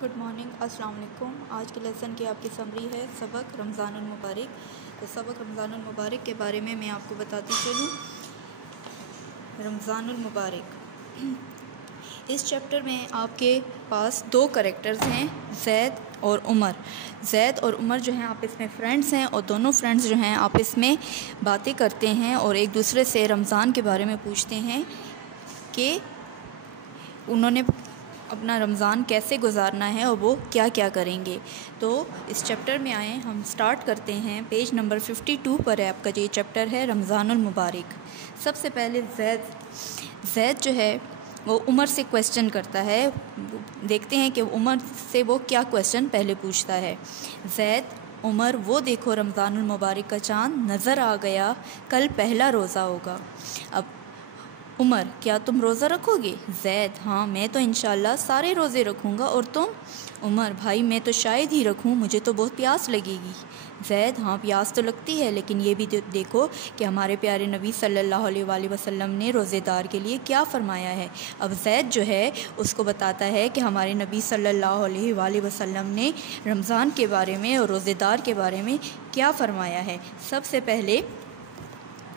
Good morning, अस्सलाम वालेकुम। आज के लेसन की आपकी समरी है सबक रमज़ानुल मुबारक। तो सबक रमज़ानुल मुबारक के बारे में मैं आपको बताती चलूँ। रमज़ानुल मुबारक, इस चैप्टर में आपके पास दो करैक्टर्स हैं, ज़ैद और उमर। ज़ैद और उमर जो हैं आपस में फ्रेंड्स हैं और दोनों फ्रेंड्स जो हैं आपस में बातें करते हैं और एक दूसरे से रमज़ान के बारे में पूछते हैं कि उन्होंने अपना रमज़ान कैसे गुजारना है और वो क्या क्या करेंगे। तो इस चैप्टर में आए हम स्टार्ट करते हैं। पेज नंबर 52 पर है आपका ये चैप्टर है रमज़ानुल मुबारक। सबसे पहले ज़ैद जो है वो उमर से क्वेश्चन करता है। देखते हैं कि उमर से वो क्या क्वेश्चन पहले पूछता है। ज़ैद, उमर, वो देखो रमज़ानुल मुबारक का चाँद नज़र आ गया, कल पहला रोज़ा होगा। अब उमर, क्या तुम रोज़ा रखोगे? ज़ैद, हाँ मैं तो इंशाल्लाह सारे रोज़े रखूँगा। और तुम? उमर, भाई मैं तो शायद ही रखूँ, मुझे तो बहुत प्यास लगेगी। ज़ैद, हाँ प्यास तो लगती है, लेकिन ये भी देखो कि हमारे प्यारे नबी सल्लल्लाहु अलैहि वसल्लम ने रोज़ेदार के लिए क्या फ़रमाया है। अब ज़ैद जो है उसको बताता है कि हमारे नबी सल्लल्लाहु अलैहि वसल्लम ने रमज़ान के बारे में और रोज़ेदार के बारे में क्या फ़रमाया है। सबसे पहले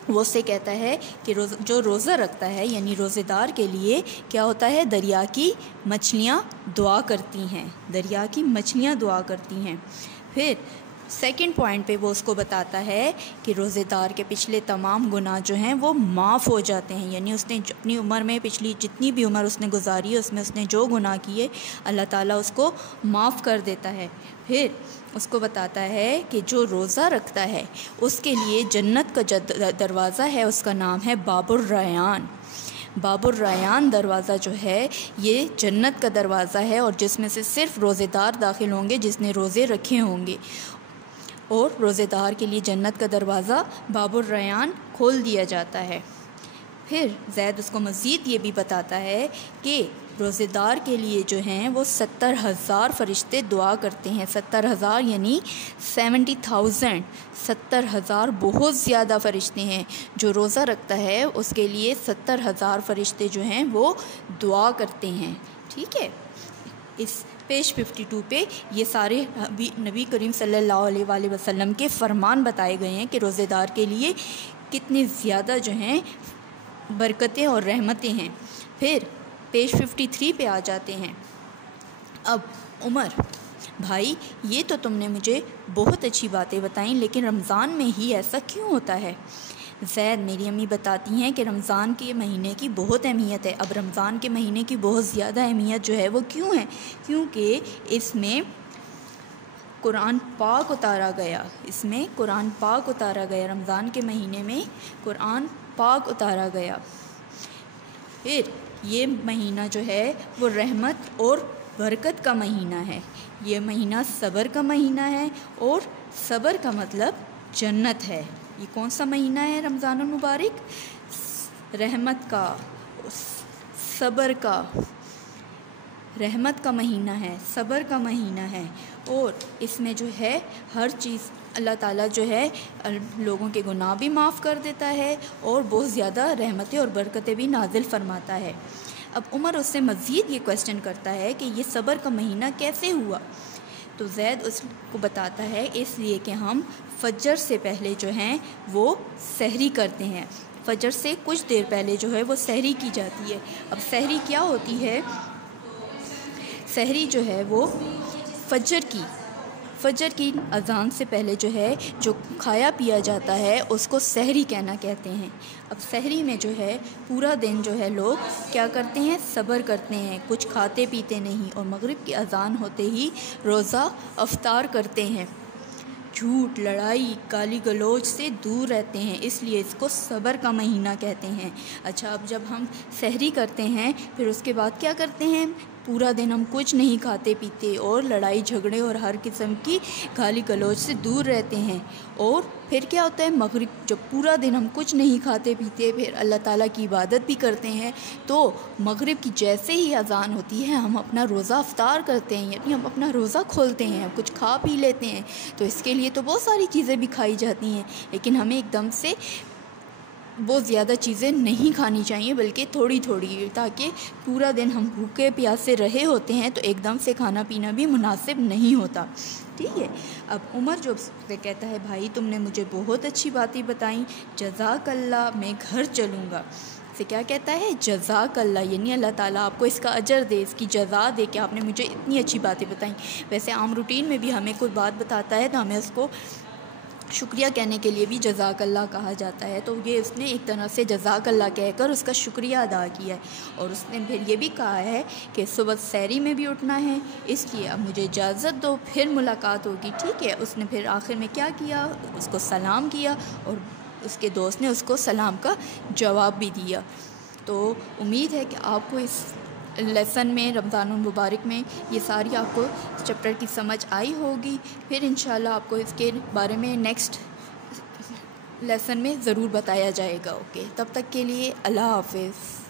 वो उससे कहता है कि जो रोज़ा रखता है यानी रोज़ेदार के लिए क्या होता है, दरिया की मछलियाँ दुआ करती हैं, दरिया की मछलियाँ दुआ करती हैं। फिर सेकंड पॉइंट पे वो उसको बताता है कि रोज़ेदार के पिछले तमाम गुनाह जो हैं वो माफ़ हो जाते हैं, यानी उसने अपनी उम्र में पिछली जितनी भी उम्र उसने गुजारी है उसमें उसने जो गुनाह किए अल्लाह ताला उसको माफ़ कर देता है। फिर उसको बताता है कि जो रोज़ा रखता है उसके लिए जन्नत का जो दरवाज़ा है उसका नाम है बाबुर रयान। बाबुर रयान दरवाज़ा जो है ये जन्नत का दरवाज़ा है और जिसमें से सिर्फ़ रोज़ेदार दाखिल होंगे जिसने रोज़े रखे होंगे, और रोज़ेदार के लिए जन्नत का दरवाज़ा बाबुर रयान खोल दिया जाता है। फिर ज़ैद उसको मज़ीद ये भी बताता है कि रोज़ेदार के लिए जो हैं वो 70,000 फ़रिश्ते दुआ करते हैं। 70,000 यानी 70,000, 70,000 बहुत ज़्यादा फ़रिश्ते हैं। जो रोज़ा रखता है उसके लिए 70,000 फ़रिश्ते जो हैं वो दुआ करते हैं। ठीक है, इस पेज 52 पे ये सारे नबी करीम सल्लल्लाहु अलैहि वसल्लम के फ़रमान बताए गए हैं कि रोज़ेदार के लिए कितनी ज़्यादा जो हैं बरकतें और रहमतें हैं। फिर पेज 53 पे आ जाते हैं। अब उमर, भाई ये तो तुमने मुझे बहुत अच्छी बातें बताई, लेकिन रमज़ान में ही ऐसा क्यों होता है? ज़ैद, मेरी अम्मी बताती हैं कि रमज़ान के महीने की बहुत अहमियत है। अब रमज़ान के महीने की बहुत ज़्यादा अहमियत जो है वो क्यों है? क्योंकि इसमें कुरान पाक उतारा गया, इसमें कुरान पाक उतारा गया, रमज़ान के महीने में कुरान पाक उतारा गया। फिर ये महीना जो है वो रहमत और बरकत का महीना है। ये महीना सब्र का महीना है और सब्र का मतलब जन्नत है। ये कौन सा महीना है रमज़ानुल मुबारक? रहमत का, सब्र का, रहमत का महीना है, सब्र का महीना है। और इसमें जो है हर चीज़ अल्लाह ताला जो है लोगों के गुनाह भी माफ़ कर देता है और बहुत ज़्यादा रहमतें और बरकतें भी नाजिल फरमाता है। अब उमर उससे मज़ीद ये क्वेश्चन करता है कि ये सब्र का महीना कैसे हुआ? तो ज़ैद उसको बताता है इसलिए कि हम फजर से पहले जो हैं वो सहरी करते हैं। फजर से कुछ देर पहले जो है वो सहरी की जाती है। अब सहरी क्या होती है? सहरी जो है वो फजर की अज़ान से पहले जो है जो खाया पिया जाता है उसको सहरी कहते हैं। अब सहरी में जो है पूरा दिन जो है लोग क्या करते हैं, सब्र करते हैं, कुछ खाते पीते नहीं और मगरिब की अज़ान होते ही रोज़ा अफ्तार करते हैं। झूठ, लड़ाई, गाली गलौज से दूर रहते हैं, इसलिए इसको सब्र का महीना कहते हैं। अच्छा, अब जब हम सहरी करते हैं फिर उसके बाद क्या करते हैं? पूरा दिन हम कुछ नहीं खाते पीते और लड़ाई झगड़े और हर किस्म की गाली गलौज से दूर रहते हैं। और फिर क्या होता है, मगरिब जब पूरा दिन हम कुछ नहीं खाते पीते फिर अल्लाह ताला की इबादत भी करते हैं, तो मगरिब की जैसे ही अज़ान होती है हम अपना रोज़ा अफ्तार करते हैं, यानी हम अपना रोज़ा खोलते हैं, कुछ खा पी लेते हैं। तो इसके लिए तो बहुत सारी चीज़ें भी खाई जाती हैं, लेकिन हमें एकदम से بہت زیادہ چیزیں نہیں کھانی چاہیے، بلکہ تھوڑی تھوڑی، تاکہ پورا دن ہم بھوکے پیاسے رہے ہوتے ہیں تو ایک دم سے کھانا پینا بھی مناسب نہیں ہوتا، ٹھیک ہے۔ اب عمر جو سے کہتا ہے بھائی تم نے مجھے بہت اچھی باتیں بتائیں، جزاک اللہ، میں گھر چلوں گا۔ سے کیا کہتا ہے؟ جزاک اللہ، یعنی اللہ تعالیٰ آپ کو اس کا اجر دے، اس کی جزا دے کہ آپ نے مجھے اتنی اچھی باتیں بتائیں۔ ویسے عام روٹین میں بھی ہمیں کوئی بات بتاتا ہے تو ہمیں اس کو شکریہ کہنے کے لیے بھی جزاک اللہ کہا جاتا ہے، تو یہ اس نے ایک طرح سے جزاک اللہ کہہ کر اس کا شکریہ ادا کیا ہے۔ اور اس نے پھر یہ بھی کہا ہے کہ صبح سحری میں بھی اٹھنا ہے، اس لیے اب مجھے اجازت دو، پھر ملاقات ہوگی، ٹھیک ہے۔ اس نے پھر آخر میں کیا کیا؟ اس کو سلام کیا، اور اس کے دوست نے اس کو سلام کا جواب بھی دیا۔ تو امید ہے کہ آپ کو اس لیسن میں، رمضان المبارک میں، یہ ساری آپ کو چیپٹر کی سمجھ آئی ہوگی۔ پھر انشاءاللہ آپ کو اس کے بارے میں نیکسٹ لیسن میں ضرور بتایا جائے گا، اوکے۔ تب تک کے لیے اللہ حافظ۔